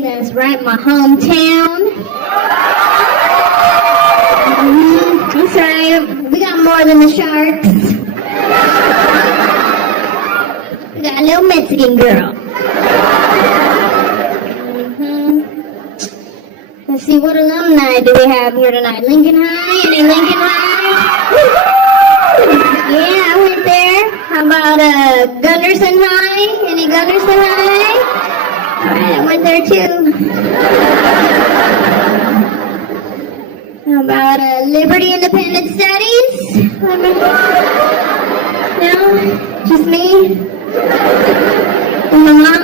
That's right, my hometown. That's right, we got more than the Sharks. We got a little Mexican girl. Let's see, what alumni do we have here tonight? Lincoln High? Any Lincoln High? Yeah, I went there. How about Gunderson High? Any Gunderson High? Alright, I went there too. How about Liberty Independent Studies? No? Just me? And my mom?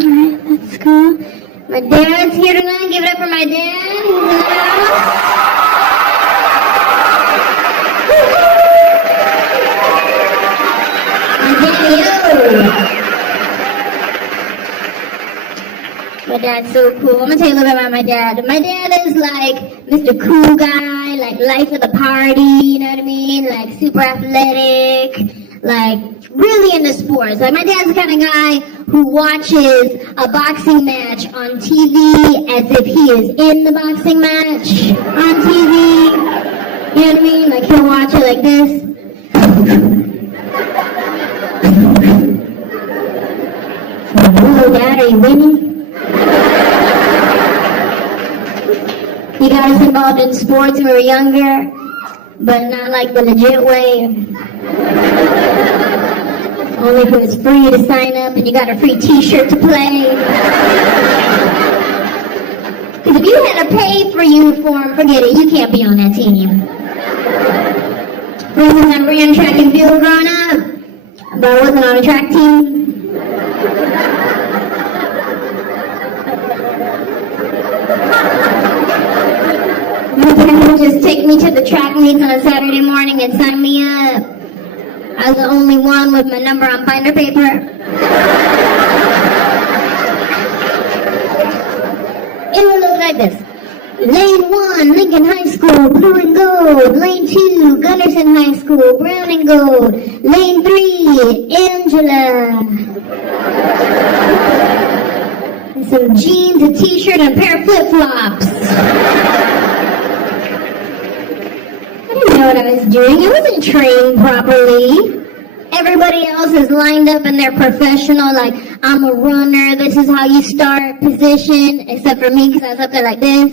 Alright, that's cool. My dad's here tonight. Give it up for my dad. He's in the house. My daddy-o. My dad's so cool. I'm gonna tell you a little bit about my dad. My dad is like Mr. Cool Guy, like life of the party, you know what I mean? Like super athletic, like really into sports. Like my dad's the kind of guy who watches a boxing match on TV as if he is in the boxing match on TV. You know what I mean? Like he'll watch it like this. Hello, Dad, are you winning? He got us involved in sports when we were younger, but not like the legit way. Only if it was free to sign up and you got a free t-shirt to play. Because if you had to pay for uniform, forget it, you can't be on that team. For instance, I ran track and field growing up, but I wasn't on a track team. My dad would just take me to the track meets on a Saturday morning and sign me up. I was the only one with my number on binder paper. It would look like this. Lane 1, Lincoln High School, blue and gold. Lane 2, Gunderson High School, brown and gold. Lane 3, Anjelah. And some jeans, a t-shirt, and a pair of flip-flops. I didn't know what I was doing. I wasn't trained properly. Everybody else is lined up and they're professional, like, I'm a runner, this is how you start position, except for me because I was up there like this.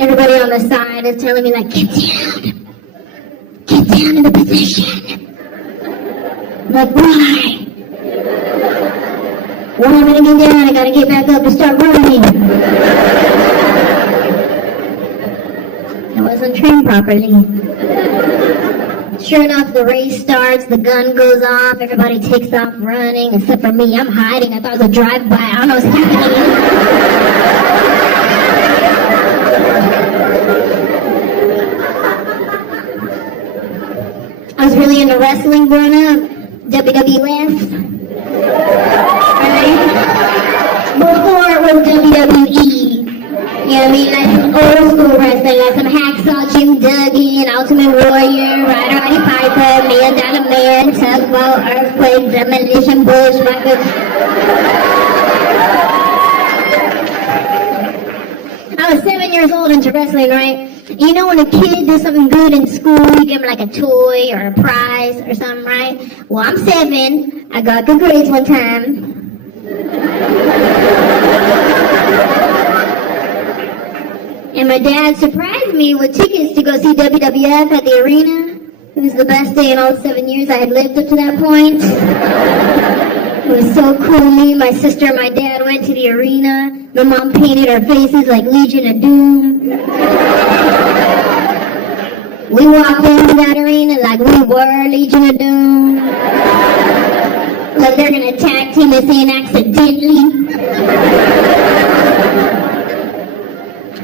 Everybody on the side is telling me, like, get down into position. I'm like, why? Why am I gonna get down? I gotta get back up to start running. I wasn't trained properly. Sure enough, the race starts, the gun goes off, everybody takes off running, except for me. I'm hiding. I thought it was a drive-by. I don't know what's happening. I was really into wrestling growing up. WWF. Before it was WWE. You know what I mean? Like some old school wrestling, like some Hacksaw Jim Duggan, Ultimate Warrior, Ryder Roddy Piper, Mia Dynamite, Tugboat, Earthquake, Demolition Bushwhacker. I was 7 years old into wrestling, right? You know when a kid does something good in school, you give him like a toy or a prize or something, right? Well, I'm 7. I got good grades one time. And my dad surprised me with tickets to go see WWF at the arena. It was the best day in all 7 years I had lived up to that point. It was so cool. Me, my sister, and my dad went to the arena. My mom painted our faces like Legion of Doom. We walked into that arena like we were Legion of Doom. Like they're gonna tag team us in accidentally.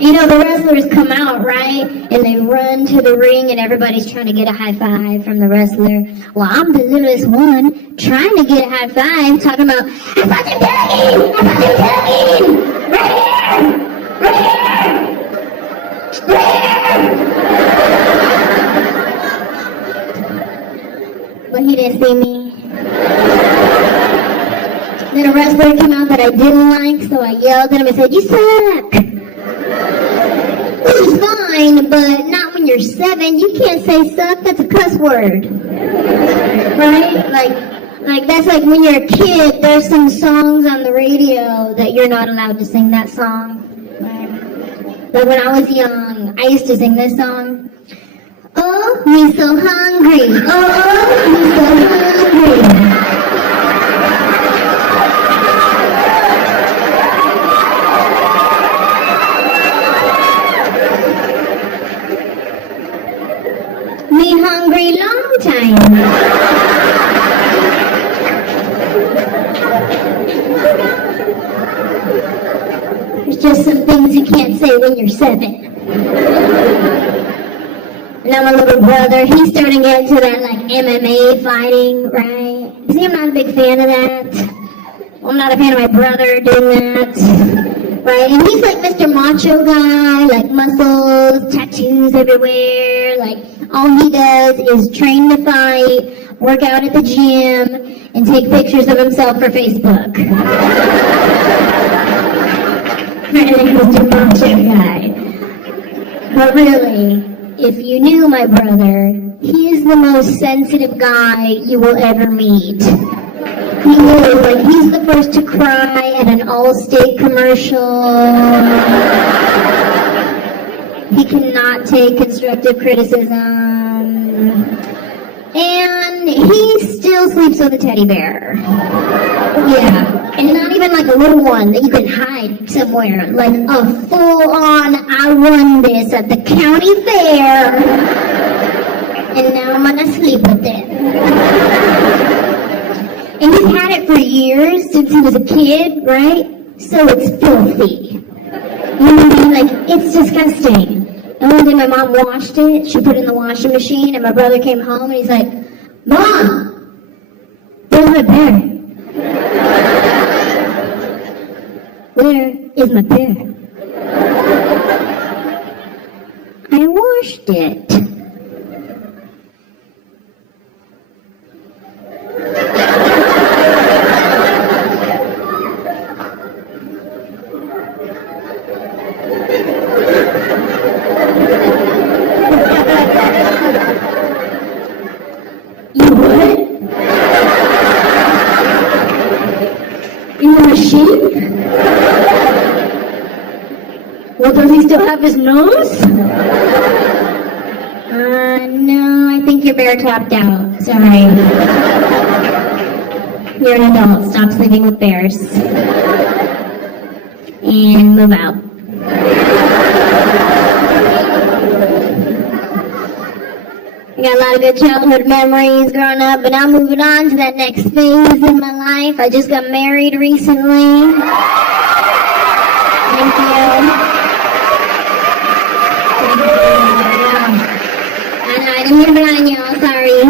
You know, the wrestlers come out, right? And they run to the ring and everybody's trying to get a high five from the wrestler. Well, I'm the littlest one trying to get a high five, talking about, I'm fucking tagging! I'm fucking tagging! Right here! Right here! Right here! But he didn't see me. Then a wrestler came out that I didn't like, so I yelled at him and said, you suck! Which is fine, but not when you're 7. You can't say suck, that's a cuss word. Right? Like that's like when you're a kid, there's some songs on the radio that you're not allowed to sing that song. Right? Like when I was young, I used to sing this song. Oh, me so hungry. Oh, me so hungry. Hungry long time. There's just some things you can't say when you're 7. And now my little brother, he's starting to get into that like MMA fighting, right? See, I'm not a big fan of that. I'm not a fan of my brother doing that. Right? And he's like Mr. Macho guy, like muscles, tattoos everywhere, like all he does is train to fight, work out at the gym, and take pictures of himself for Facebook. Right, like Mr. Macho guy. But really, if you knew my brother, he is the most sensitive guy you will ever meet. He is, like, he's the first to cry at an Allstate commercial. He cannot take constructive criticism. And he still sleeps with a teddy bear. Yeah. And not even like a little one that you can hide somewhere. Like a full-on, I won this at the county fair. And now I'm gonna sleep with it. And he's had it for years, since he was a kid, right? So it's filthy. You know what I mean? Like, it's disgusting. And one day my mom washed it, she put it in the washing machine, and my brother came home and he's like, Mom! Where's my bear? Where is my bear? I washed it. You what? You want a sheep? Well, does he still have his nose? No, I think your bear tapped out. Sorry. You're an adult. Stop sleeping with bears. And move out. I got a lot of good childhood memories growing up, but now moving on to that next phase in my life. I just got married recently. Thank you. I didn't hit it on y'all, sorry.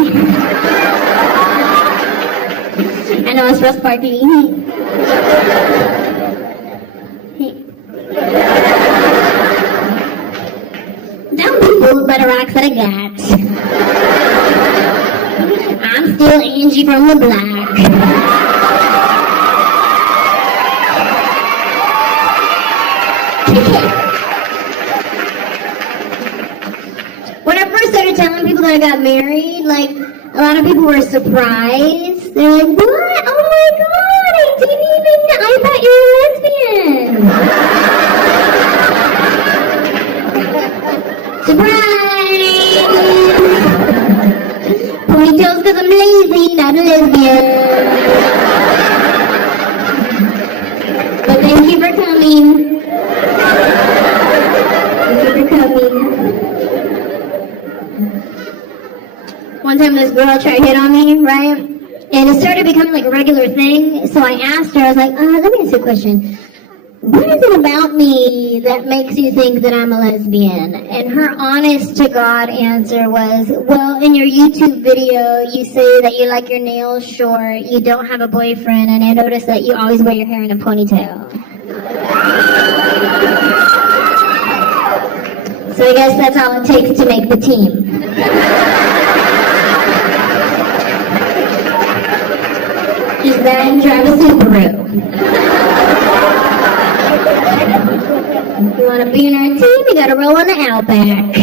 I know it's real sparkly. Don't be fooled by the rocks that I got. I'm still Angie from the block. When I first started telling people that I got married, like, a lot of people were surprised. They're like, what? Oh my god, I didn't even know. I thought you were lesbian. Surprise! because I'm lazy, not a lesbian. But thank you for coming. Thank you for coming. One time this girl tried to hit on me, right? And it started becoming like a regular thing. So I asked her, I was like, let me ask you a question. What is it about me that makes you think that I'm a lesbian? And her honest to God answer was, well, in your YouTube video, you say that you like your nails short, you don't have a boyfriend, and I noticed that you always wear your hair in a ponytail. So I guess that's all it takes to make the team. Just then drive a Subaru. If you want to be in our team, you gotta roll on the Outback.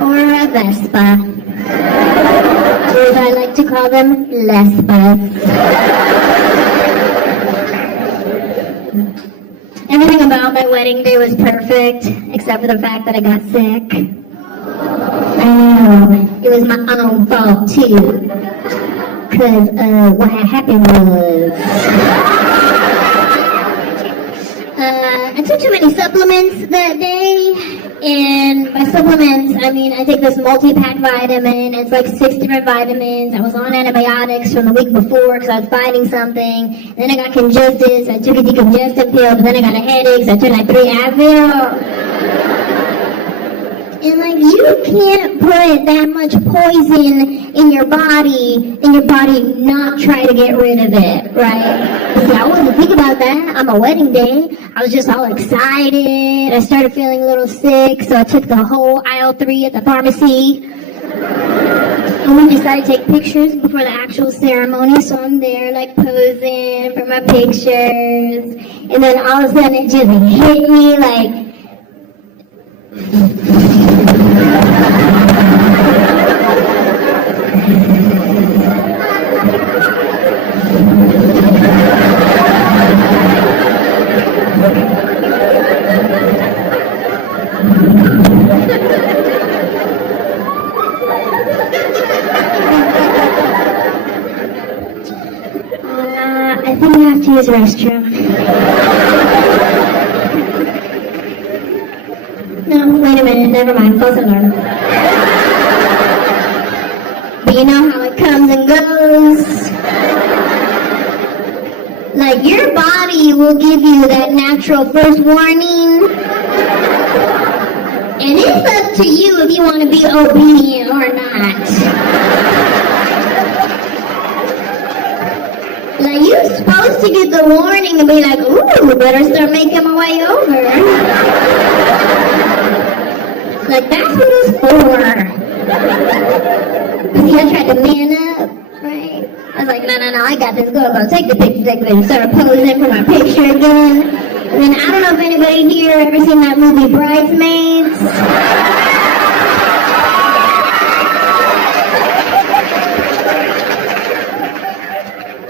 Or a Vespa. Or as I like to call them, Lesbas. Everything about my wedding day was perfect, except for the fact that I got sick. It was my own fault too. Cause what happened was... I took too many supplements that day, and by supplements, I mean I take this multi-pack vitamin. It's like 6 different vitamins. I was on antibiotics from the week before because I was fighting something. Then I got congested, so I took a decongestant pill, but then I got a headache, so I took like 3 Advil. And like, you can't put that much poison in your body not try to get rid of it, right? See, I wasn't thinking about that on my wedding day. I was just all excited. I started feeling a little sick, so I took the whole aisle 3 at the pharmacy. And we decided to take pictures before the actual ceremony, so I'm there like posing for my pictures. And then all of a sudden it just hit me like, I think I have to use the restroom. No, wait a minute, never mind, false alarm. But you know how it comes and goes? Like, your body will give you that natural first warning. And it's up to you if you want to be obedient or not. Like, you're supposed to get the warning and be like, ooh, better start making my way over. Like, that's what it's for. See, I tried to man up, right? I was like, no, I got this. Go, take the picture. Started posing for my picture again. And then, I don't know if anybody here ever seen that movie Bridesmaids.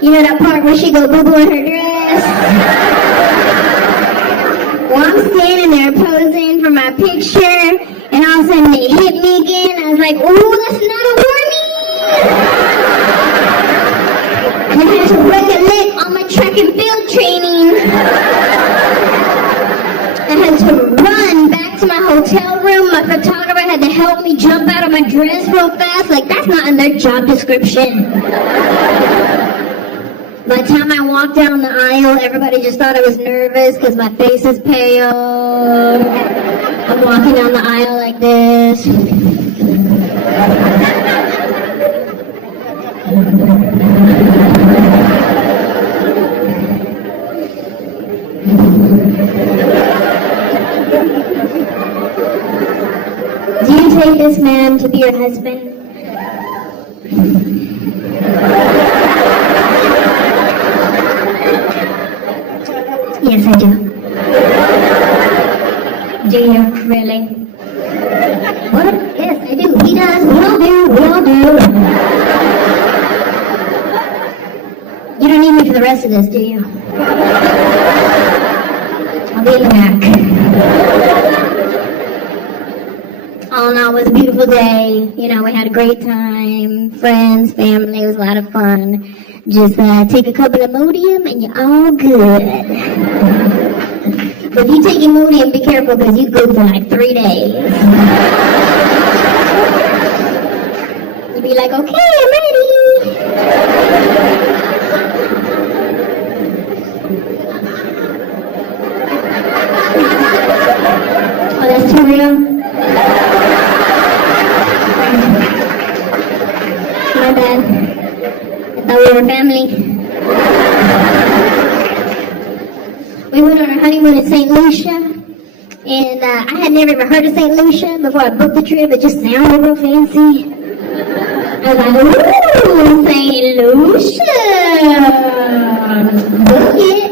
You know that part where she go boo-boo in her dress? Well, I'm standing there posing for my picture, and all of a sudden it hit me again. I was like, ooh, that's not a warning! And I had to recollect all my track and field training. I had to run back to my hotel room. My photographer had to help me jump out of my dress real fast. Like, that's not in their job description. By the time I walked down the aisle, everybody just thought I was nervous because my face is pale. I'm walking down the aisle like this. Do you take this man to be your husband? Yes, I do. Do you really? What? Yes, I do. He does. We all do. We all do. You don't need me for the rest of this, do you? I'll be in the back. All in all, it was a beautiful day. You You know, we had a great time, friends, family, it was a lot of fun. Just take a couple of Imodium and you're all good. But if you take Imodium, be careful because you go for like 3 days. You'd be like, okay, I'm ready. Oh, that's too real? My bad. I thought we were family. We went on our honeymoon in St. Lucia, and I had never even heard of St. Lucia before I booked the trip. It just sounded real fancy. I was like, ooh, St. Lucia, book it.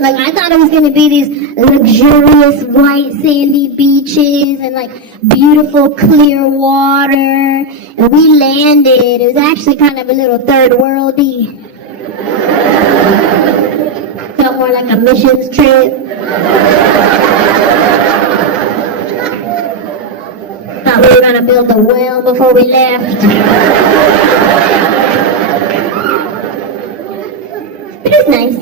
Like, I thought it was going to be these luxurious white sandy beaches and like beautiful clear water. And we landed. It was actually kind of a little third worldy. Felt more like a missions trip. Thought we were going to build a well before we left. It was nice.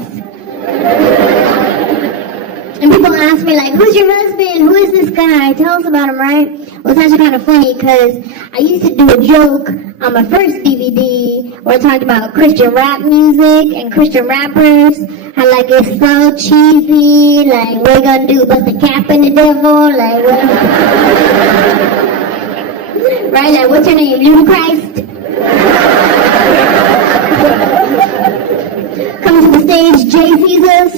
And people ask me, like, who's your husband? Who is this guy? Tell us about him, right? Well, it's actually kind of funny because I used to do a joke on my first DVD where I talked about Christian rap music and Christian rappers. How, like, it's so cheesy. Like, what are you going to do? Bust a cap in the devil? Like, what? Right? Like, what's your name? Little Christ? Come to the stage, Jesus.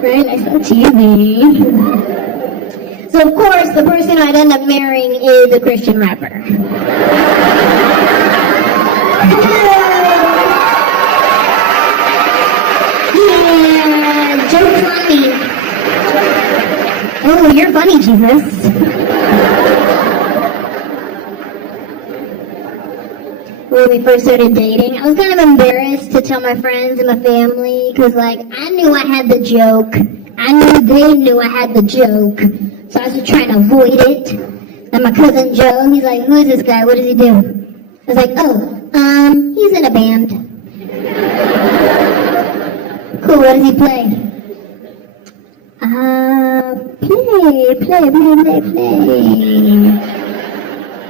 Right? Like, so cheesy. So, of course, the person I'd end up marrying is a Christian rapper. Yeah, joke's on me. Oh, you're funny, Jesus. When we first started dating, I was kind of embarrassed to tell my friends and my family because, like, I knew I had the joke. I knew they knew I had the joke. So I was just trying to avoid it. And my cousin Joe, he's like, who is this guy? What does he do? I was like, he's in a band. Cool, what does he play? Play.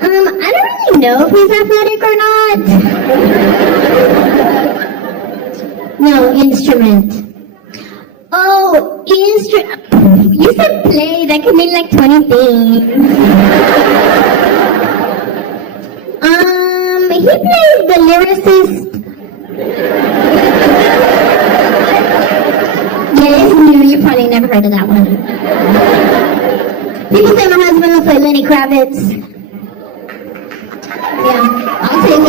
I don't really know if he's athletic or not. No, instrument. Oh, instrument. You said play. That could mean like 20 things. He plays the lyricist. Yes, you probably never heard of that one. People say my husband looks like Lenny Kravitz. Yeah, I'll take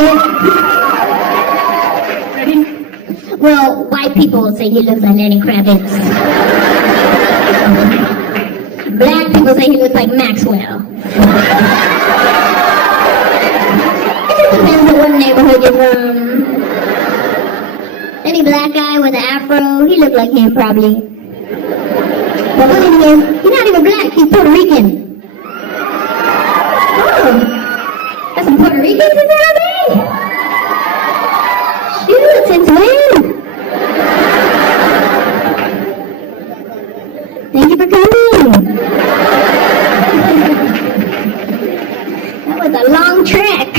it. Well, white people say he looks like Lenny Kravitz. Black people say he looks like Maxwell. It just depends on what neighborhood you're from. Any black guy with an afro, he looked like him probably. But funny thing is, he's not even black, he's Puerto Rican. Oh. Got some Puerto Ricans in there, babe? Shoot, since when? Thank you for coming. That was a long trek.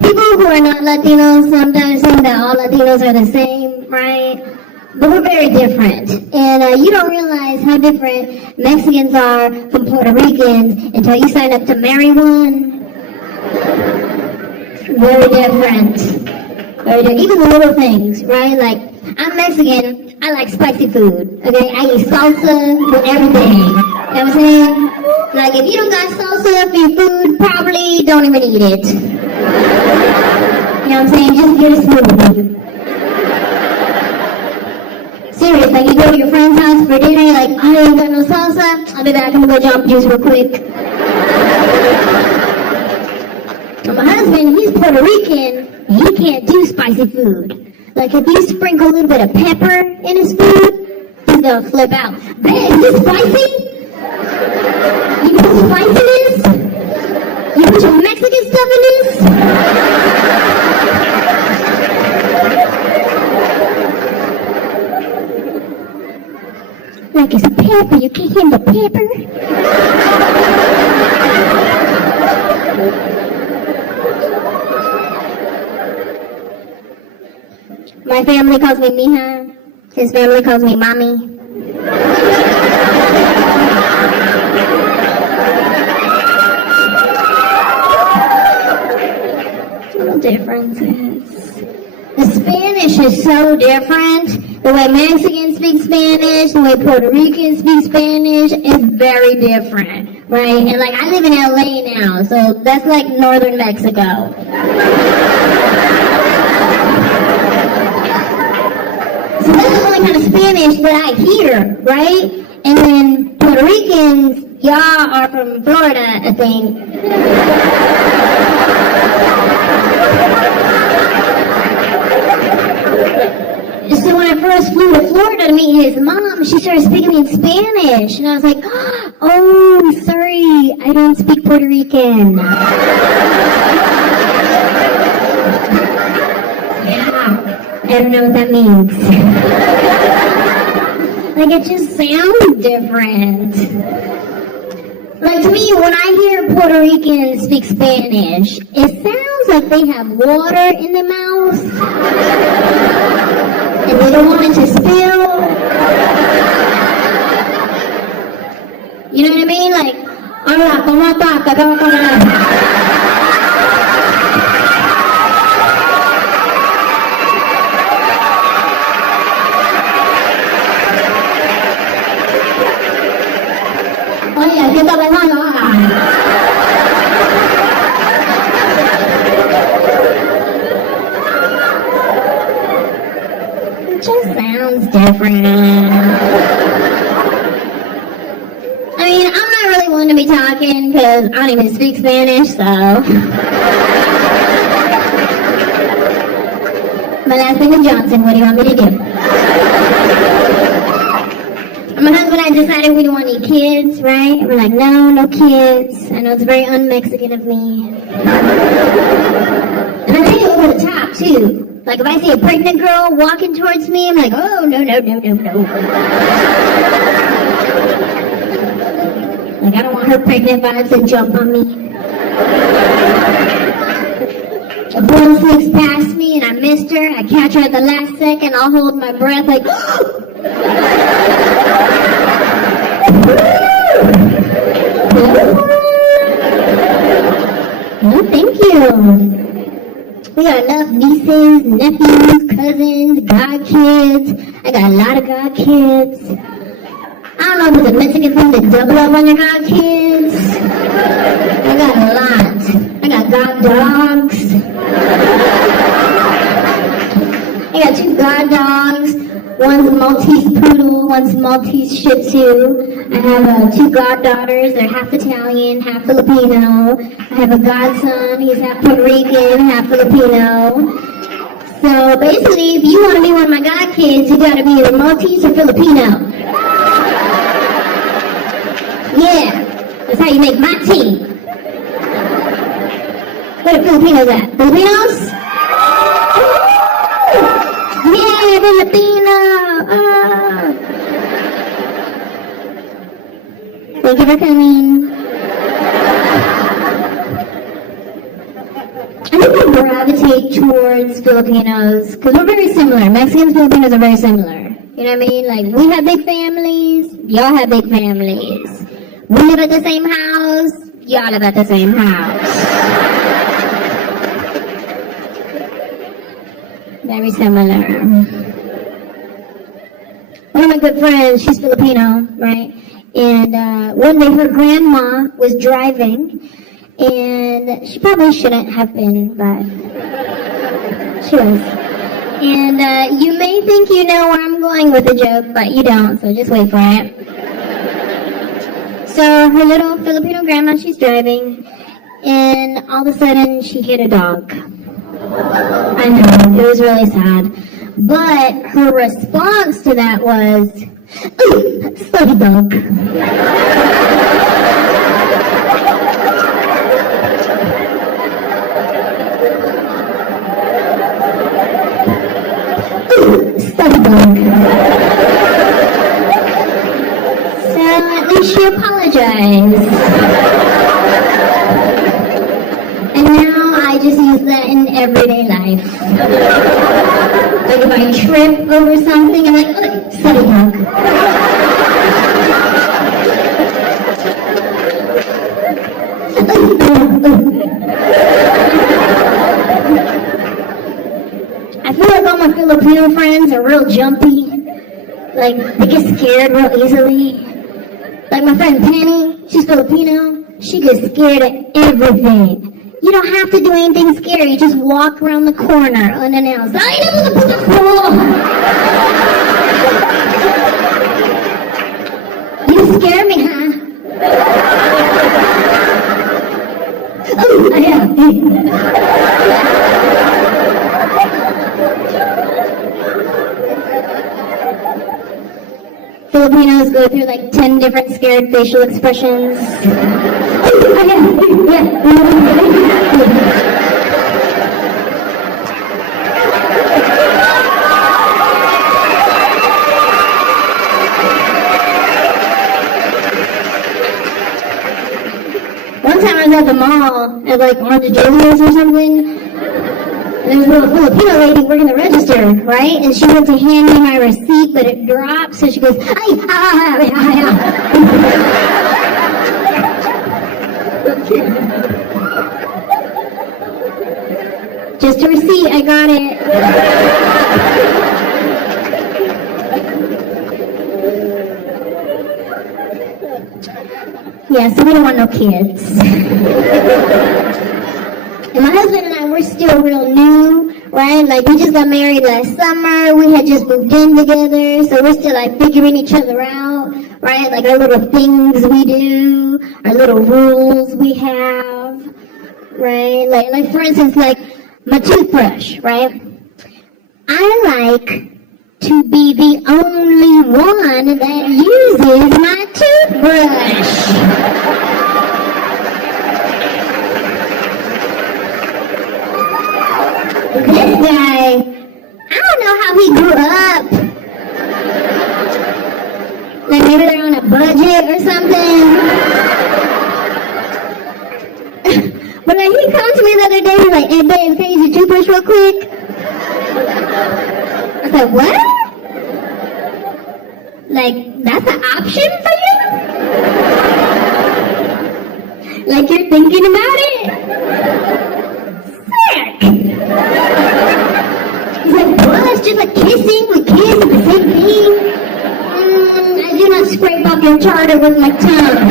People who are not Latinos sometimes think that all Latinos are the same, right? But we're very different. And you don't realize how different Mexicans are from Puerto Ricans until you sign up to marry one. Very different. Very different. Even the little things, right? Like, I'm Mexican, I like spicy food, okay? I eat salsa with everything. You know what I'm saying? Like, if you don't got salsa for your food, probably don't even eat it. You know what I'm saying? Just get a smoothie. Serious, like you go to your friend's house for dinner, you're like, I ain't got no salsa, I'll be back, I'm gonna go jump juice real quick. And my husband, he's Puerto Rican, he can't do spicy food. Like, if you sprinkle a little bit of pepper in his food, he's gonna flip out. Babe, is this spicy? You put spice in this? You put your Mexican stuff in this? Like, it's pepper, you can't handle pepper? My family calls me Mija. His family calls me Mommy. Little differences. The Spanish is so different. The way Mexicans speak Spanish, the way Puerto Ricans speak Spanish is very different, right? And like, I live in LA now, so that's like northern Mexico. So that's the only kind of Spanish that I hear, right? And then Puerto Ricans, y'all are from Florida, I think. So when I first flew to Florida to meet his mom, she started speaking to me in Spanish. And I was like, oh, sorry, I don't speak Puerto Rican. Yeah, I don't know what that means. Like, it just sounds different. Like, to me, when I hear Puerto Ricans speak Spanish, it sounds like they have water in their mouth. And they don't want it to spill. You know what I mean? Like, hola, ¿cómo estás? Oye, ¿qué está pasando? It just sounds different. I mean, I'm not really one to be talking because I don't even speak Spanish, so. My last name is Johnson. What do you want me to do? My husband and I decided we don't want any kids, right? And we're like, no kids. I know it's very un-Mexican of me. And I take it over the top, too. Like, if I see a pregnant girl walking towards me, I'm like, oh, no. Like, I don't want her pregnant vibes to jump on me. If one sneaks past me and I missed her, I catch her at the last second, I'll hold my breath like, no, thank you. We got enough nieces, nephews, cousins, godkids. I got a lot of godkids. I don't know if it's a Mexican thing to double up on your godkids. I got a lot. I got god dogs. I got 2 god dogs. One's a Maltese poodle, one's a Maltese Shih Tzu. I have 2 goddaughters. They're half Italian, half Filipino. I have a godson. He's half Puerto Rican, half Filipino. So basically, if you want to be one of my godkids, you got to be either Maltese or Filipino. Yeah, that's how you make my team. Where are Filipinos at? Filipinos? Yeah, Filipino! Thank you for coming. I think I gravitate towards Filipinos because we're very similar. Mexicans and Filipinos are very similar. You know what I mean? Like, we have big families, y'all have big families. We live at the same house, y'all live at the same house. Very similar. One of my good friends, she's Filipino, right? And one day her grandma was driving, and she probably shouldn't have been, but she was. And you may think you know where I'm going with the joke, but you don't, so just wait for it. So her little Filipino grandma, she's driving, and all of a sudden she hit a dog. I know, it was really sad. But her response to that was, ooh, slutty dog. Ooh, slutty dog. So at least she apologized. And now I just use that in everyday life. Like if I trip over something, I'm like, oh, slutty dog. I feel like all my Filipino friends are real jumpy. Like, they get scared real easily. Like my friend Penny, she's Filipino. She gets scared at everything. You don't have to do anything scary. Just walk around the corner unannounced. Ay, nabubutok ko! You scare me, huh? Oh, yeah. Filipinos go through like 10 different scared facial expressions. Oh, yeah. One time I was at the mall at like Anjelah or something. And there's a little Filipino lady working the register, right? And she went to hand me my receipt, but it dropped, so she goes, ay, just a receipt, I got it. Yeah, so we don't want no kids. And my husband and I, we're still real new, right? Like, we just got married last summer. We had just moved in together. So we're still, like, figuring each other out, right? Like, our little things we do, our little rules we have, right? Like for instance, like, my toothbrush, right? I like to be the only one that uses my toothbrush. This guy, I don't know how he grew up. Like maybe they're on a budget or something. But like he came to me the other day, he's like, hey babe, can you use your toothbrush real quick? I said, what? Like, that's an option for you? Like you're thinking about it? He's like, what? It's just like kissing. We kiss, it's the same thing. I do not scrape off your tartar with my tongue.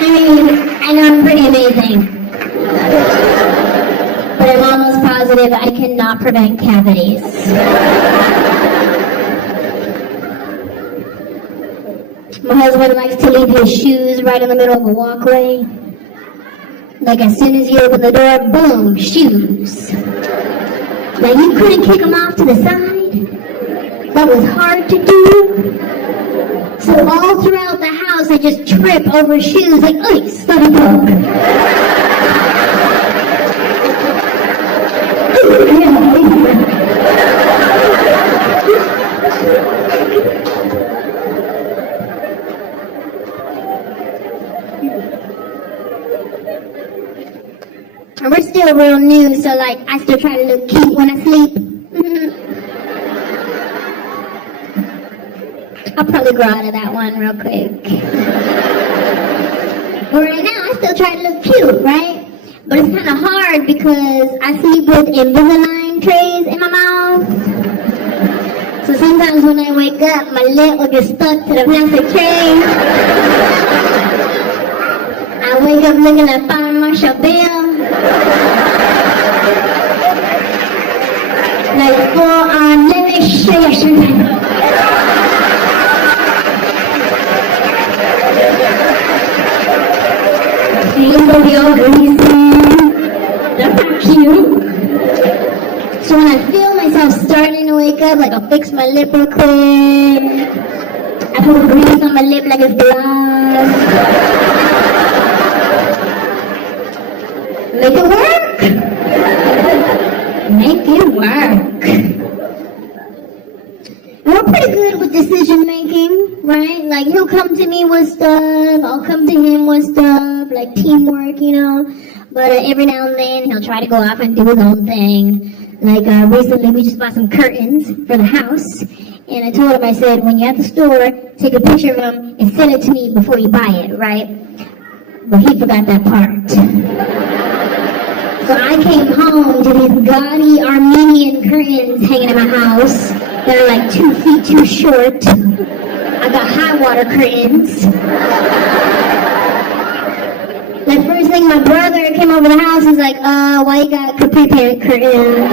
I mean, I know I'm pretty amazing. But I'm almost positive I cannot prevent cavities. My husband likes to leave his shoes right in the middle of a walkway. Like as soon as you open the door, boom, shoes. Now you couldn't kick them off to the side. That was hard to do. So all throughout the house, I just trip over shoes like, oh, slutty dog. And we're still real new, so like I still try to look cute when I sleep. I'll probably grow out of that one real quick. But right now I still try to look cute, right? But it's kind of hard because I sleep with Invisalign trays in my mouth. So sometimes when I wake up, my lip will get stuck to the plastic tray. I wake up looking like Fire Marshal Bill. Like full on, let me show you something. face will be all greasy. That's not cute. So when I feel myself starting to wake up, like I'll fix my lip real quick. I put grease on my lip like it's glass. Make it work. Make it work. We're pretty good with decision making, right? Like he'll come to me with stuff, I'll come to him with stuff, like teamwork, you know. But every now and then he'll try to go off and do his own thing. Like recently we just bought some curtains for the house. And I told him, I said, when you're at the store, take a picture of them and send it to me before you buy it, right? But he forgot that part. So I came home to these gaudy Armenian curtains hanging in my house that are like 2 feet too short. I got hot water curtains. The first thing my brother came over the house, he's like, why you got capri pant curtains?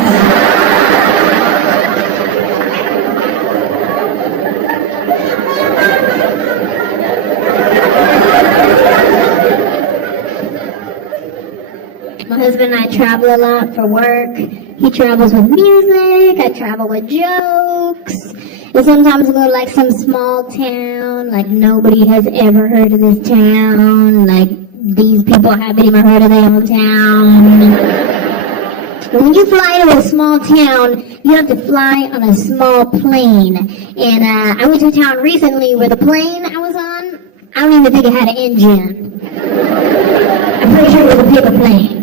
My husband and I travel a lot for work. He travels with music, I travel with jokes. And sometimes we go to like some small town, like nobody has ever heard of this town, like these people haven't even heard of their own town. But when you fly to a small town, you have to fly on a small plane. And I went to a town recently where the plane I was on, I don't even think it had an engine. I'm pretty sure it was a paper plane.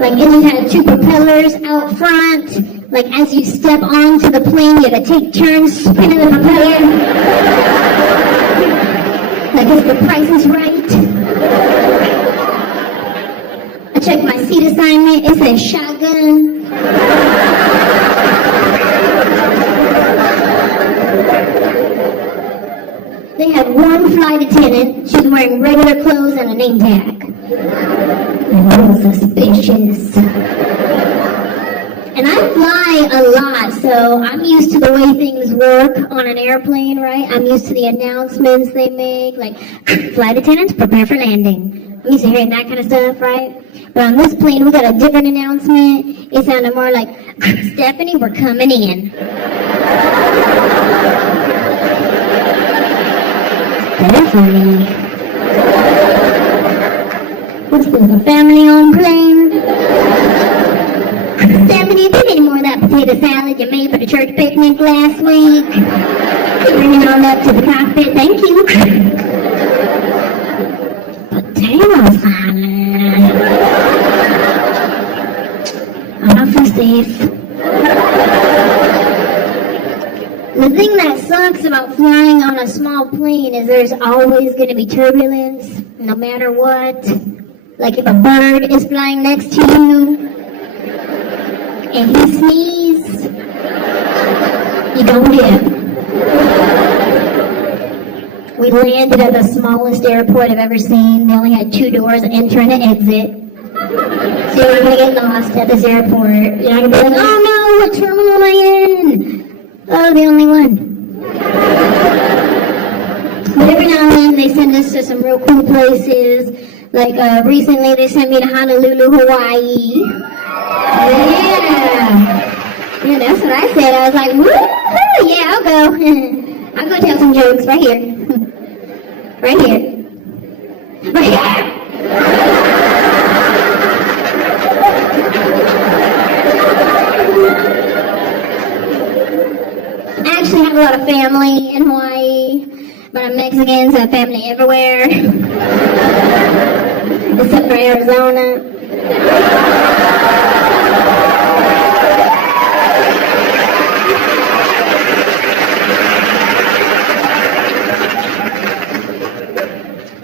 Like it just had 2 propellers out front. Like as you step onto the plane, you gotta take turns spinning the propeller. Like if the price is right. I checked my seat assignment, it says shotgun. They had one flight attendant, she was wearing regular clothes and a name tag. That was suspicious. And I fly a lot, so I'm used to the way things work on an airplane, right? I'm used to the announcements they make, like, flight attendants, prepare for landing. I'm used to hearing that kind of stuff, right? But on this plane, we got a different announcement. It sounded more like, Stephanie, we're coming in. That's funny. What's this, a family-owned plane? Stephanie, if you need more of that potato salad you made for the church picnic last week, bring it on up to the cockpit, thank you. Potato salad. I don't feel safe. The thing that sucks about flying on a small plane is there's always going to be turbulence, no matter what. Like if a bird is flying next to you, and he sneezes, you don't live. We landed at the smallest airport I've ever seen. They only had 2 doors, enter and exit. So you're not going to get lost at this airport. You're not going to be like, oh no, what terminal am I in? Oh, the only one. But every now and then they send us to some real cool places. Like recently they sent me to Honolulu, Hawaii. Yeah, that's what I said. I was like, woo-hoo, yeah, I'll go. I'll go tell some jokes right here. Right here. Right here. I actually have a lot of family in Hawaii, but I'm Mexican, so I have family everywhere. Except for Arizona.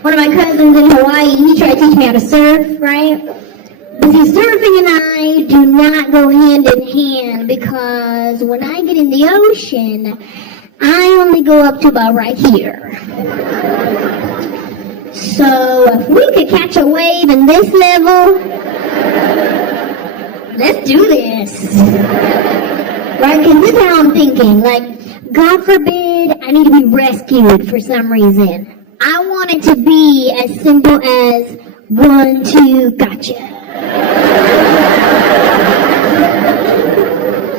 One of my cousins in Hawaii, he tried to teach me how to surf, right? But see, surfing and I do not go hand in hand because when I get in the ocean, I only go up to about right here. So if we could catch a wave in this level, let's do this. Right? Because this is how I'm thinking. Like, God forbid I need to be rescued for some reason. I want want it to be as simple as 1, 2, gotcha.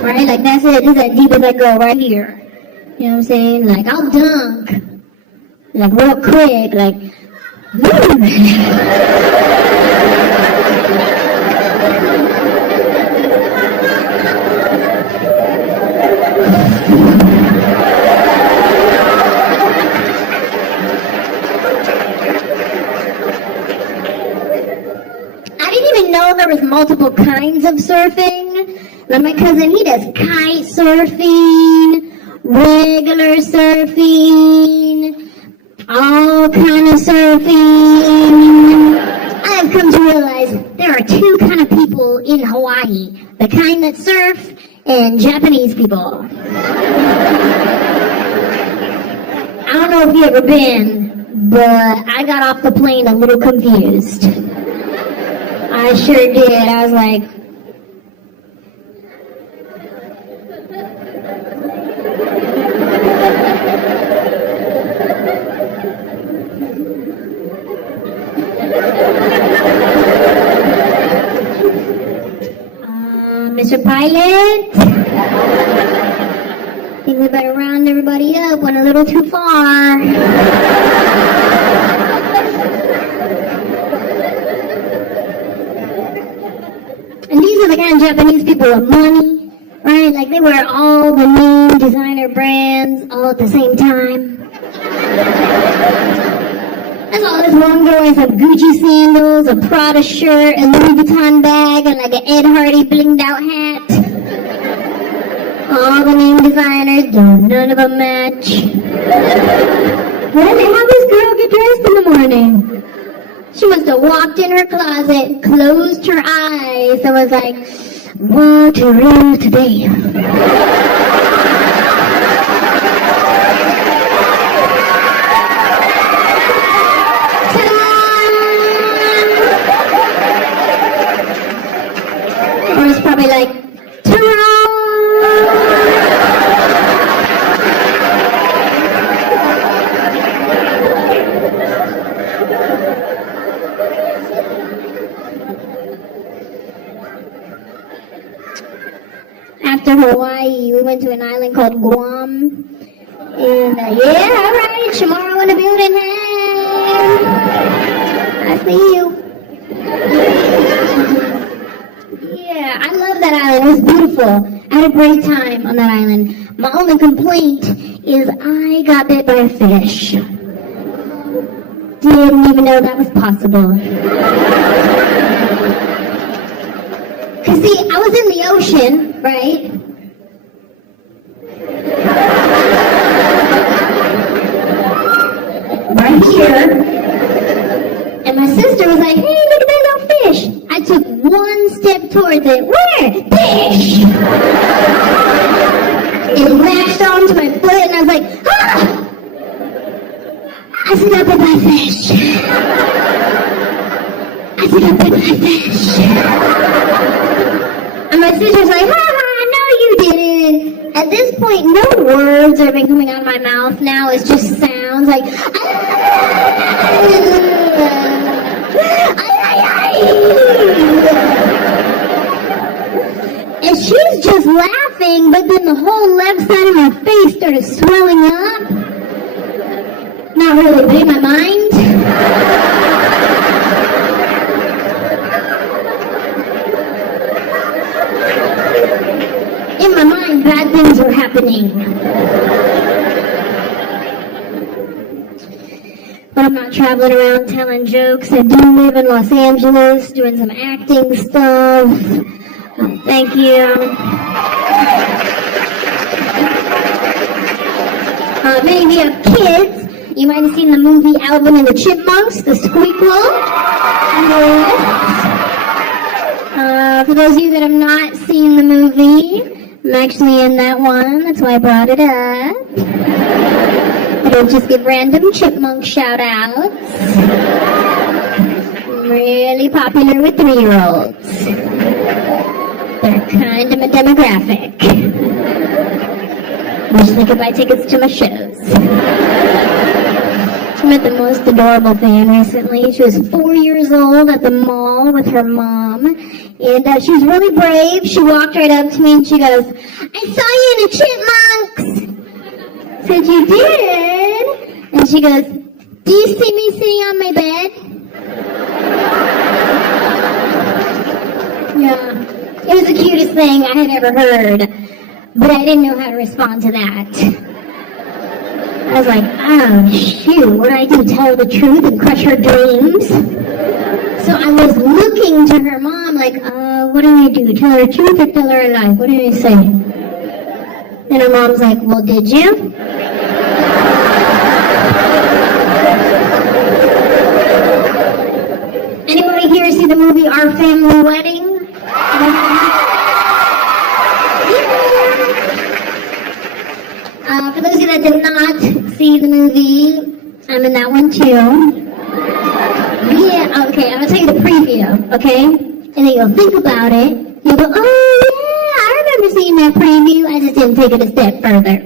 Right? Like that's it. This is as deep as I go right here. You know what I'm saying? Like I'll dunk. Like real quick. Like I didn't even know there was multiple kinds of surfing. Like my cousin, he does kite surfing, regular surfing, all kind of surfing. I've come to realize there are 2 kind of people in Hawaii. The kind that surf and Japanese people. I don't know if you've ever been, but I got off the plane a little confused. I sure did. I was like, Mr. Pilot, I think we better round everybody up. Went a little too far. And these are the kind of Japanese people with money, right? Like they wear all the main designer brands all at the same time. That's all this one girl wears some Gucci sandals, a Prada shirt, a Louis Vuitton bag, and like an Ed Hardy blinged out hat. All the name designers, none of them match. How this girl get dressed in the morning? She must have walked in her closet, closed her eyes, and was like, what to do today? Or it's probably like, after Hawaii, we went to an island called Guam. And yeah, all right, tomorrow in the building. Hey, I see you. Yeah, I love that island. It was beautiful. I had a great time on that island. My only complaint is I got bit by a fish. Didn't even know that was possible. Cause see, I was in the ocean, right? Right here. And my sister was like, hey, look at that little fish. I took one step towards it. Where? Fish! It latched onto my foot and I was like, ah! I said, I bit by a fish. I said, I bit by a fish. And my sister's like, ha ha, no you didn't. At this point, no words are even coming out of my mouth now. It's just sounds like, and she's just laughing, but then the whole left side of my face started swelling up. Not really, but in my mind. In my mind, bad things were happening. But I'm not traveling around telling jokes. I do live in Los Angeles, doing some acting stuff. Thank you. Many of you have kids. You might have seen the movie Alvin and the Chipmunks, the Squeakquel. Yes. For those of you that have not seen the movie, I'm actually in that one. That's why I brought it up. I don't just give random chipmunk shout-outs. I'm really popular with 3-year-olds. They're kind of a demographic. Wish they could buy tickets to my shows. She met the most adorable fan recently. She was 4 years old at the mall with her mom. And she was really brave. She walked right up to me and she goes, "I saw you in the Chipmunks." I said, "You did?" And she goes, "Do you see me sitting on my bed?" Yeah. It was the cutest thing I had ever heard. But I didn't know how to respond to that. I was like, oh shoot, what do I do? Tell her the truth and crush her dreams? So I was looking to her mom like, what do I do? Tell her the truth or tell her a lie? What do I say? And her mom's like, well, did you? Anybody here see the movie Our Family Wedding? For those of you that did not see the movie, I'm in that one too. Yeah, okay, I'm gonna tell you the preview, okay? And then you'll think about it. You'll go, oh yeah, I remember seeing that preview. I just didn't take it a step further.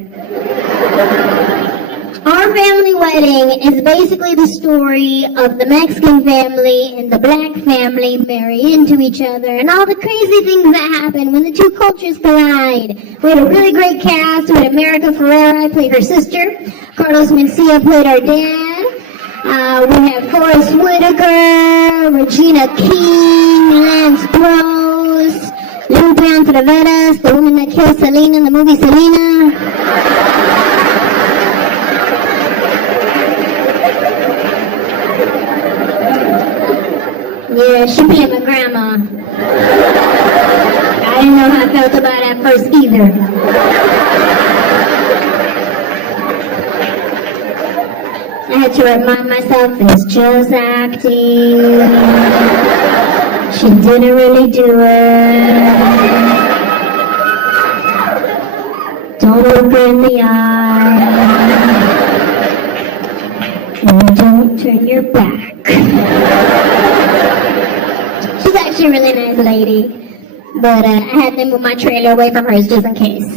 Our Family Wedding is basically the story of the Mexican family and the black family marry into each other and all the crazy things that happen when the two cultures collide. We had a really great cast. We had America Ferrera, I played her sister. Carlos Mencia played our dad. We have Forrest Whitaker, Regina King, Lance Gross, Lupe Antreveras, the woman that killed Selena in the movie Selena. Yeah, she played my grandma. I didn't know how I felt about it at first either. I had to remind myself it's just acting. She didn't really do it. Don't look her in the eye. And don't turn your back. She's actually a really nice lady, but I had to move my trailer away from hers just in case.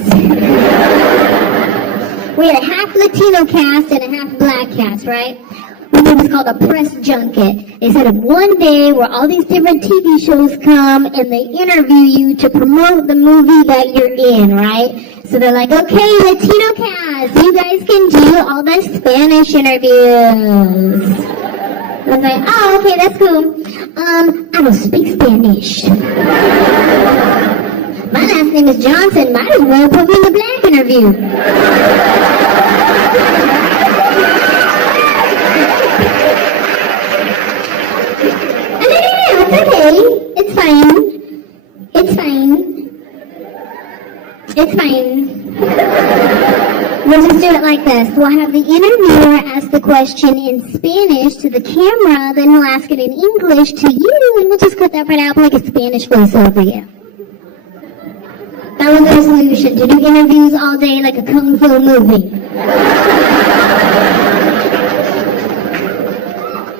We had a half Latino cast and a half black cast, right? We did what's called a press junket. They said one day where all these different TV shows come and they interview you to promote the movie that you're in, right? So they're like, okay, Latino cast, you guys can do all the Spanish interviews. I was like, oh, okay, that's cool. I don't speak Spanish. My last name is Johnson. Might as well put me in the black interview. No, it's okay. It's fine. It's fine. It's fine. We'll just do it like this. We'll have the interviewer ask the question in Spanish to the camera, then he'll ask it in English to you, and we'll just cut that part out like a Spanish voiceover, yeah. That was our solution, to do interviews all day like a kung fu movie.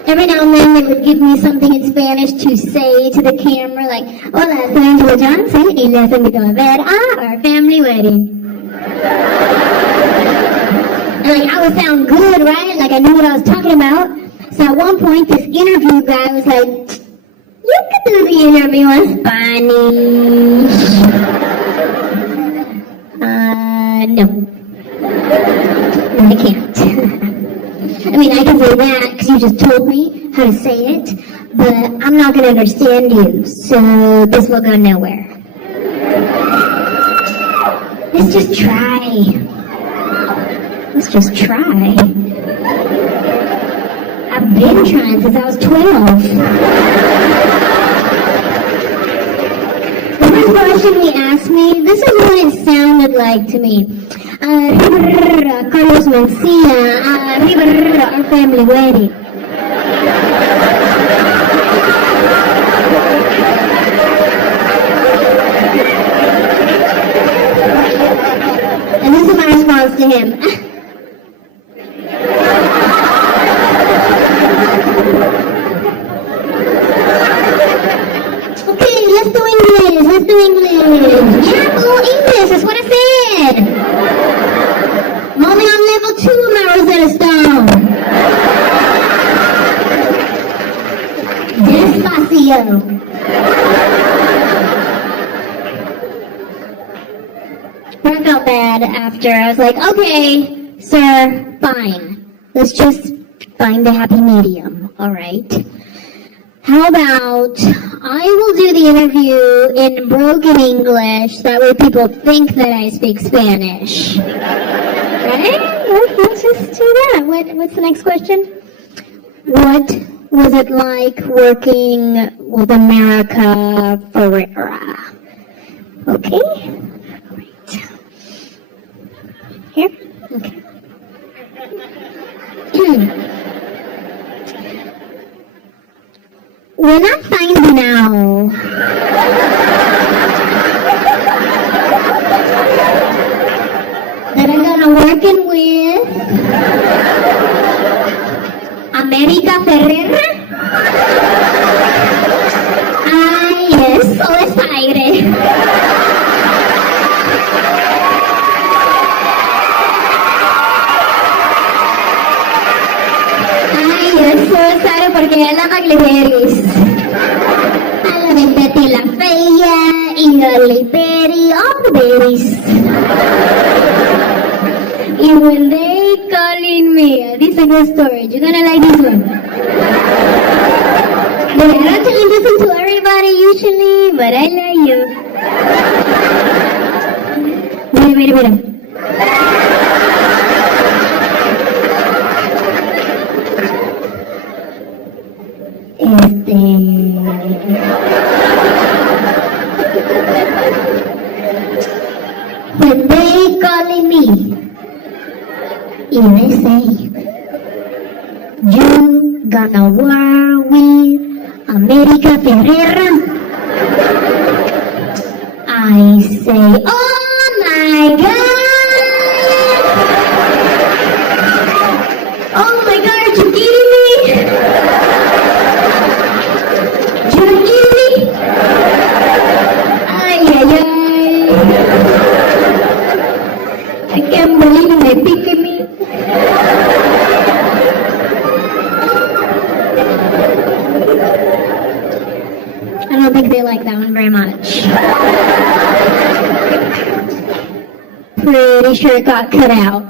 Every now and then they would give me something in Spanish to say to the camera, like, hola, soy Anjelah Johnson, y les invito a ver Our Family Wedding. And like, I would sound good, right? Like I knew what I was talking about. So at one point, this interview guy was like, you could do the interview in Spanish. No. I can't. I mean, I can say that because you just told me how to say it, but I'm not going to understand you, so this will go nowhere. Let's just try. Let's just try. I've been trying since I was 12. The first question he asked me, this is what it sounded like to me. Carlos Mencia, Our Family Wedding. And this is my response to him. Okay, let's do English. Yeah, go English, that's what I said. I'm only on level 2 of my Rosetta Stone. Despacio. But I felt bad after. I was like, okay, sir, fine. Let's just find a happy medium, all right? How about I will do the interview in broken English, that way people think that I speak Spanish. Right? Let's just do that. What's the next question? What was it like working with America Ferrera? Okay. Great. Here? Okay. When I find now that I'm gonna working with America Ferrera, yes, so excited. So excited porque I love ugly berries. I love Betty La Fea, Ugly Betty, all the berries. And when they calling me, this is a good story. You're gonna like this one. But I don't tell this to everybody usually, but I love you. Mira. When they calling me, and they say, you gonna work with America Ferrera, I say, oh my God! Oh my God, you kidding me? I can't believe they picked me. I don't think they like that one very much. Pretty sure it got cut out.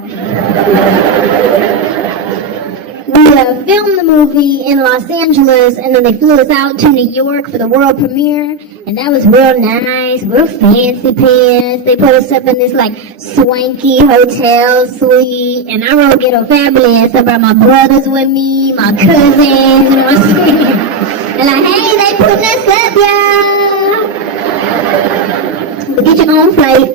We filmed the movie in Los Angeles, and then they flew us out to New York for the world premiere, and that was real nice, real fancy pants. They put us up in this like swanky hotel suite, and I real ghetto fabulous. I brought my brothers with me, my cousins, you know what I'm saying? And like, hey, they putting us up, y'all. But get your own flight.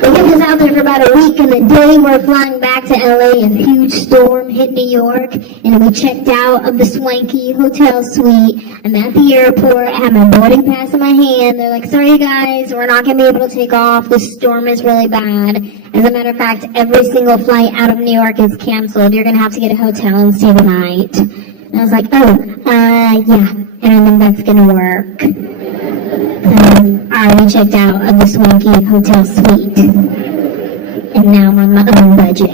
They kept us out there for about a week, and the day we're flying back to LA, a huge storm hit New York, and we checked out of the swanky hotel suite. I'm at the airport, I have my boarding pass in my hand. They're like, sorry guys, we're not going to be able to take off. The storm is really bad. As a matter of fact, every single flight out of New York is canceled. You're going to have to get a hotel and stay the night. And I was like, yeah, I don't think that's going to work. I already checked out of the swanky hotel suite, and now I'm on my own budget.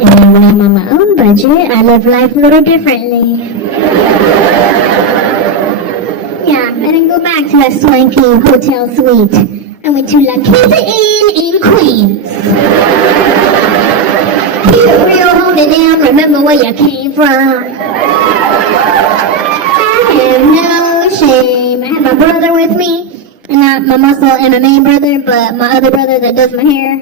And when I'm on my own budget, I live life a little differently. Yeah, I didn't go back to that swanky hotel suite. I went to La Quinta Inn in Queens. Keep it real, hold it down, remember where you came from. I have no shame. I have my brother with me, and not my muscle MMA brother, but my other brother that does my hair.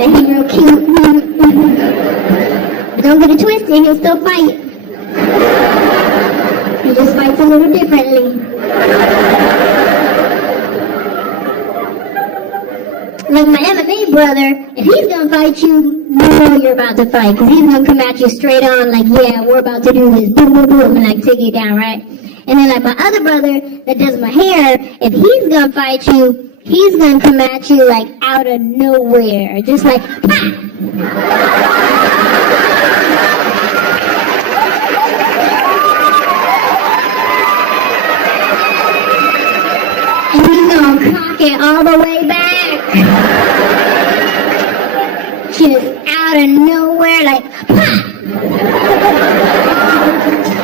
And he's real cute. But don't get it twisted, he'll still fight. He just fights a little differently. Like my MMA brother, if he's gonna fight you, you know you're about to fight, because he's gonna come at you straight on, like, yeah, we're about to do this, boom, boom, boom, and like take you down, right? And then like my other brother that does my hair, if he's gonna fight you, he's gonna come at you like out of nowhere, just like, ha! And he's gonna cock it all the way back. Just out of nowhere, like, ha!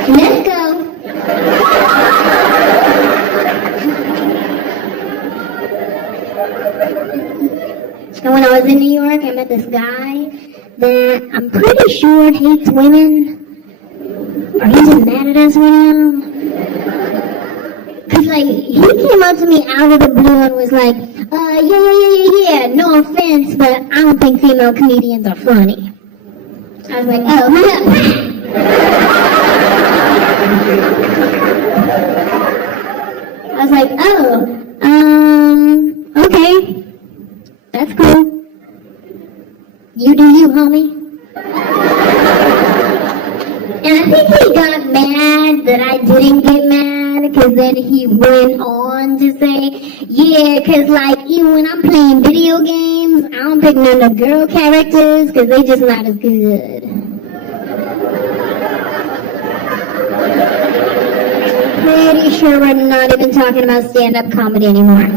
Let's go. And when I was in New York, I met this guy that I'm pretty sure hates women. Or he's just mad at us right now. Cause like, he came up to me out of the blue and was like, yeah, no offense, but I don't think female comedians are funny. I was like, oh, I was like, okay. That's cool. You do you, homie. And I think he got mad that I didn't get mad, because then he went on to say, yeah, because like, even when I'm playing video games, I don't pick none of the girl characters, because they just not as good. Pretty sure we're not even talking about stand-up comedy anymore.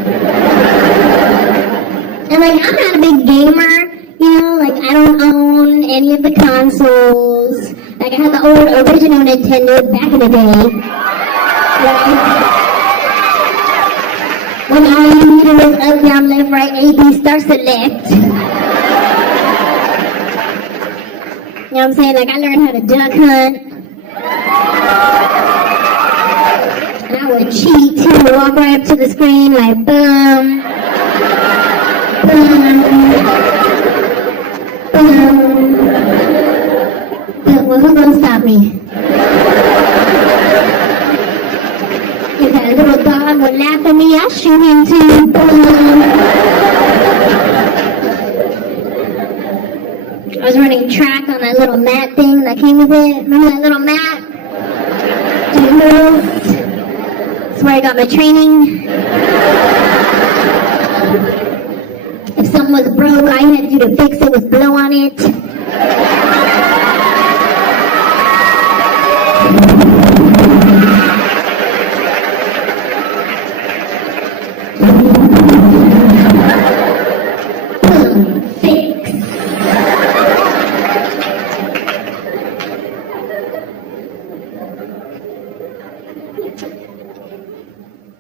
And like, I'm not a big gamer, you know, like I don't own any of the consoles. Like I had the old original Nintendo back in the day. Right? When all you needed was up, down, left, right, A, B, star, select. You know what I'm saying? Like I learned how to duck hunt. And I would cheat too, walk right up to the screen like boom. Well, who's gonna stop me? If that little dog would laugh at me, I'll shoot him too. I was running track on that little mat thing that came with it. Remember that little mat? That's where I got my training. If something was broke, all you had to do to fix it was blow on it. Fix.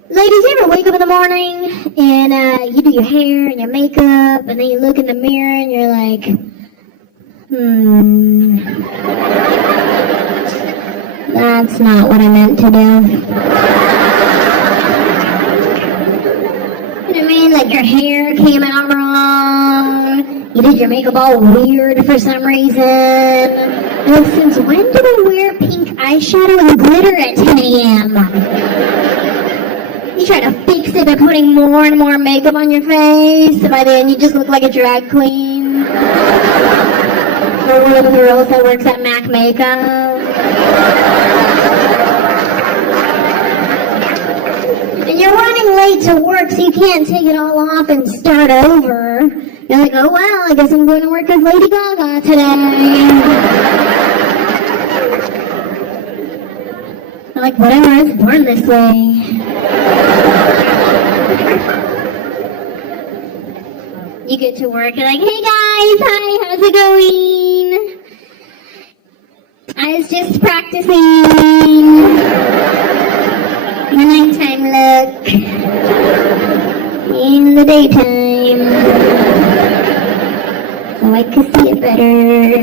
Ladies, you ever wake up in the morning and you do your hair and your makeup, and then you look in the mirror and you're like, that's not what I meant to do. You know what I mean? Like your hair came out wrong, you did your makeup all weird for some reason. Like, since when do I wear pink eyeshadow and glitter at 10 a.m.? You try to fix it by putting more and more makeup on your face, so by then you just look like a drag queen. Or one of the girls that works at MAC Makeup. And you're running late to work, so you can't take it all off and start over. You're like, oh well, I guess I'm going to work as Lady Gaga today. I'm like, whatever, I was born this way. You get to work, you're like, hey guys, hi, how's it going? I was just practicing the nighttime look in the daytime, so I could see it better.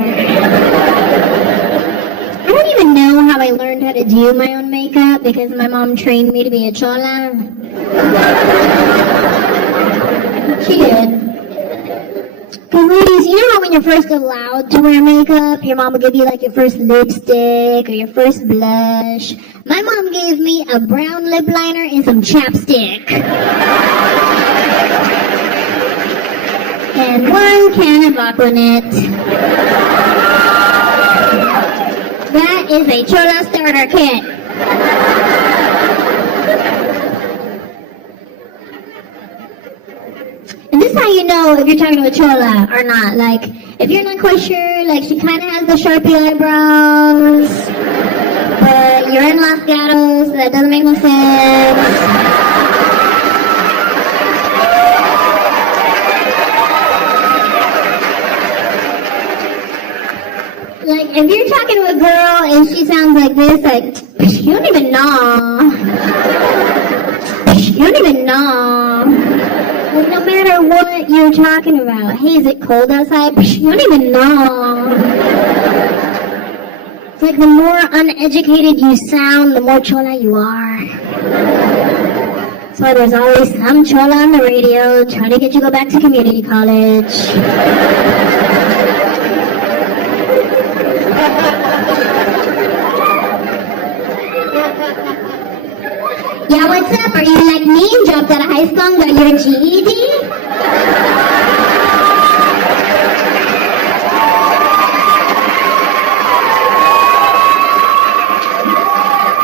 I don't even know how I learned how to do my own makeup, because my mom trained me to be a chola. She did. Because ladies, you know how when you're first allowed to wear makeup, your mom will give you like your first lipstick or your first blush? My mom gave me a brown lip liner and some chapstick. And 1 can of Aquanet. That is a chola starter kit. And this is how you know if you're talking to a chola or not. Like, if you're not quite sure, like, she kind of has the Sharpie eyebrows, but you're in Los Gatos, so that doesn't make no sense. if you're talking to a girl and she sounds like this, like, you don't even know. You don't even know. Like, no matter what you're talking about. Hey, is it cold outside? You don't even know. It's like the more uneducated you sound, the more chola you are. That's why there's always some chola on the radio trying to get you to go back to community college. Yeah, what's up? Are you like me and dropped out of high school and got your GED?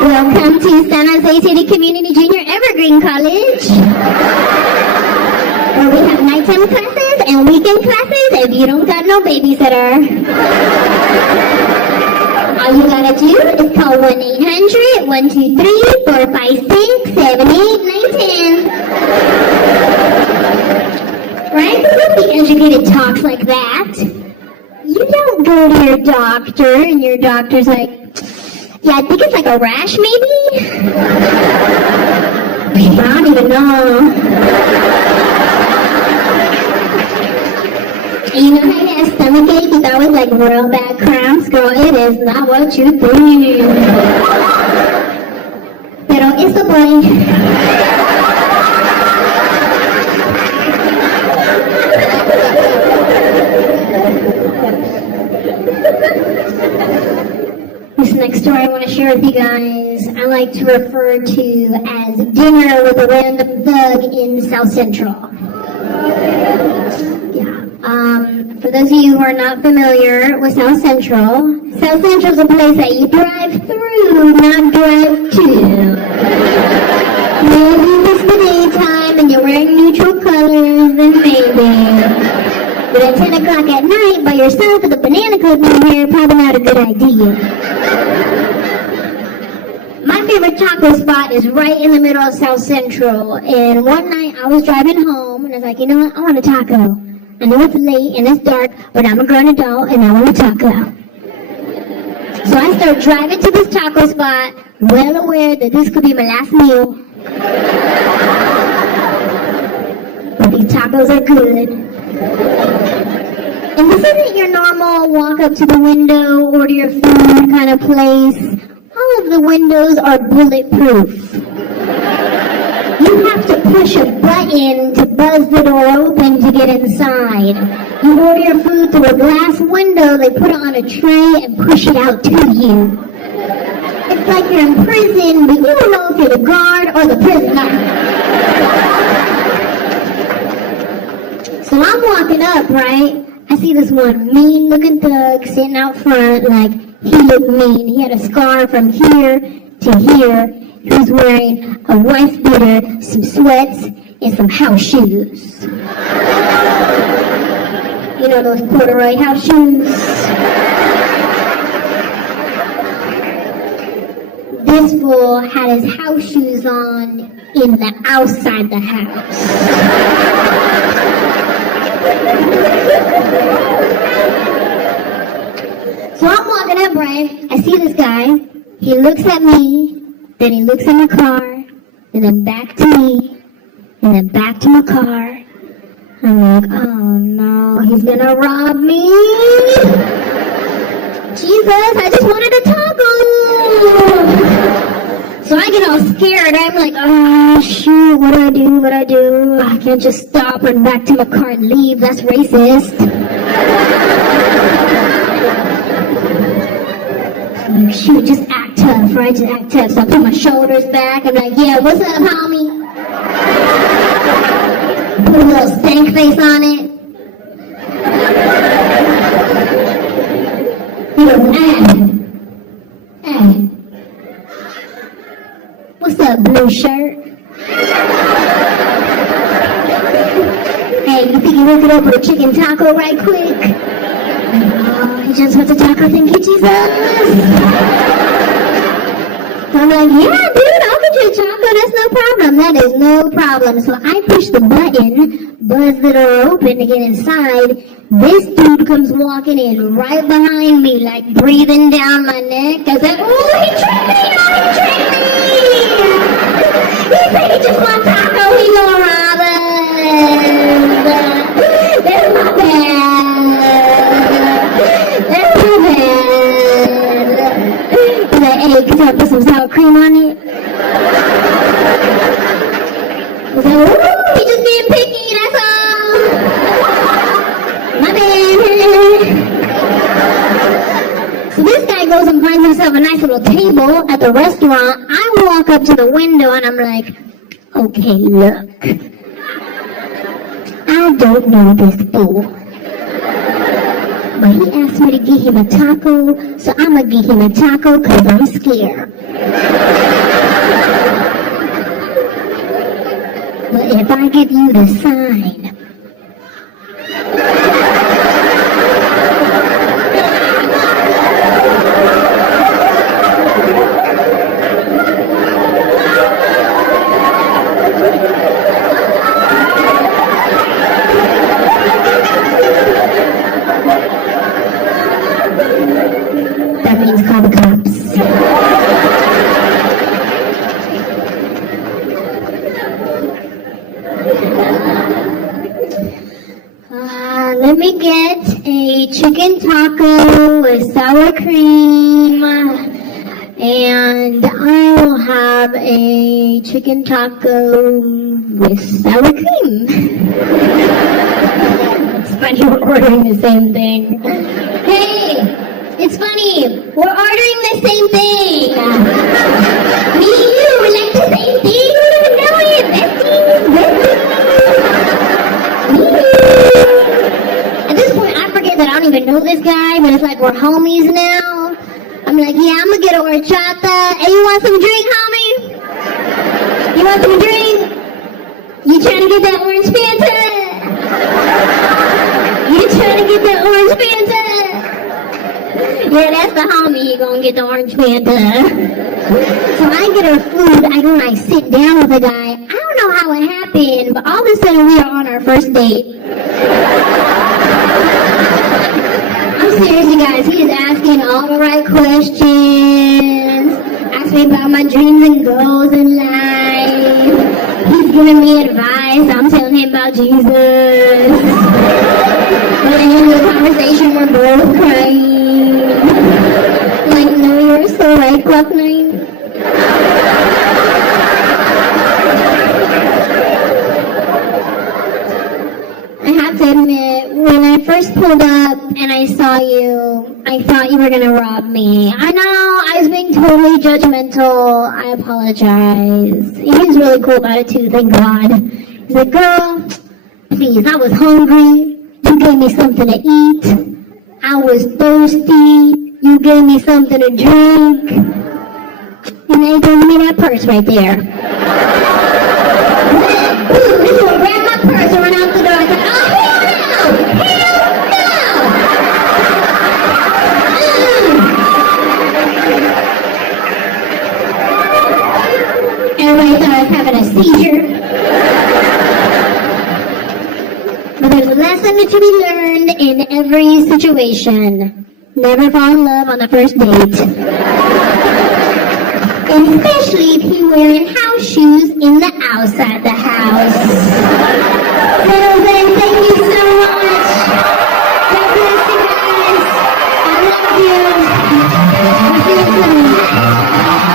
Welcome to San Jose City Community Junior Evergreen College, where we have nighttime classes and weekend classes if you don't got no babysitter. All you gotta do is call 1-800-123-456-78-910. Right? Nobody educated talks like that. You don't go to your doctor and your doctor's like, yeah, I think it's like a rash, maybe? I don't even know. And you know how you have a stomachache? You thought it was like real bad cramps? Girl, it is not what you think. Pero it's the point. This next story I want to share with you guys, I like to refer to as dinner with a random thug in South Central. Yeah. For those of you who are not familiar with South Central is a place that you drive through, not drive to. Maybe you miss the daytime and you're wearing neutral colors, then maybe. But at 10 o'clock at night, by yourself with a banana clip in your hair, probably not a good idea. My favorite taco spot is right in the middle of South Central. And one night I was driving home and I was like, you know what, I want a taco. I know it's late and it's dark, but I'm a grown adult and I want a taco. So I start driving to this taco spot, well aware that this could be my last meal. But these tacos are good. And this isn't your normal walk up to the window, order your food kind of place. All of the windows are bulletproof. You have to push a button to buzz the door open to get inside. You order your food through a glass window, they put it on a tray and push it out to you. It's like you're in prison, but you don't know if you're the guard or the prisoner. So I'm walking up, right? I see this one mean-looking thug sitting out front, like, he looked mean. He had a scar from here to here. He was wearing a wife beater, some sweats, and some house shoes. You know those corduroy house shoes? This fool had his house shoes on in the outside the house. So I'm walking up, right? I see this guy. He looks at me, then he looks at my car, and then back to me, and then back to my car. I'm like, oh no, he's gonna rob me. Jesus, I just wanted a taco. So I get all scared. I'm like, oh shoot, what do? I can't just stop, run back to my car and leave. That's racist. Like, shoot, just act tough, right? Just act tough. So I put my shoulders back. I'm like, yeah, what's up, homie? Put a little stank face on it. He goes, hey. What's up, blue shirt? Hey, you think you hook it up with a chicken taco right quick? He just wants a taco, thank you, Jesus. So I'm like, yeah, dude, I'll get you a a taco, that's no problem. That is no problem. So I push the button, buzz the door open to get inside. This dude comes walking in right behind me, like breathing down my neck. I said, ooh, he tricked me, oh, he tricked me. He said he just want taco, he gonna rob us. That's my bad. That's my bad. He's like, hey, could I put some sour cream on it? He's like, ooh, he just being picky, that's all. My bad. So this guy goes and finds himself a nice little table at the restaurant. I walk up to the window and I'm like, okay, look. I don't know this fool. But he asked me to get him a taco, so I'm gonna get him a taco because I'm scared. But if I give you the sign, that means call the cops. Let me get a chicken taco with sour cream, and I will have a chicken taco with sour cream. It's funny, we're ordering the same thing. Hey, it's funny, we're ordering the same thing. Me and you, we like the same thing. You don't even know it. At this point, I forget that I don't even know this guy, but it's like we're homies now. I'm like, yeah, I'm gonna get a horchata. Hey, you want some drink, homie? You want some drink? You trying to get that orange Fanta? You trying to get that orange Fanta? Yeah, that's the homie. You gonna get the orange Fanta. So I get her food. I go and I sit down with the guy. I don't know how it happened, but all of a sudden we are on our first date. I'm serious, you guys. He is asking all the right questions. Asking me about my dreams and goals in life. He's giving me advice. I'm telling him about Jesus. By the end of the conversation, we're both crying. Like, no, you're so right, Clock 9. I have to admit, when I first pulled up and I saw you, I thought you were gonna rob me. I know, I was being totally judgmental. I apologize. He was really cool about it too, thank God. He's like, girl, please, I was hungry. You gave me something to eat. I was thirsty. You gave me something to drink. And then he gave me that purse right there. Boom, this one grabbed my purse and went out the door. I said, oh, hell no! Hell no! Everybody thought I was having a seizure. But there's a lesson to be learned in every situation. Never fall in love on the first date. Especially if you're wearing house shoes in the outside the house. So then, thank you so much. God bless you guys. I love you. See you soon.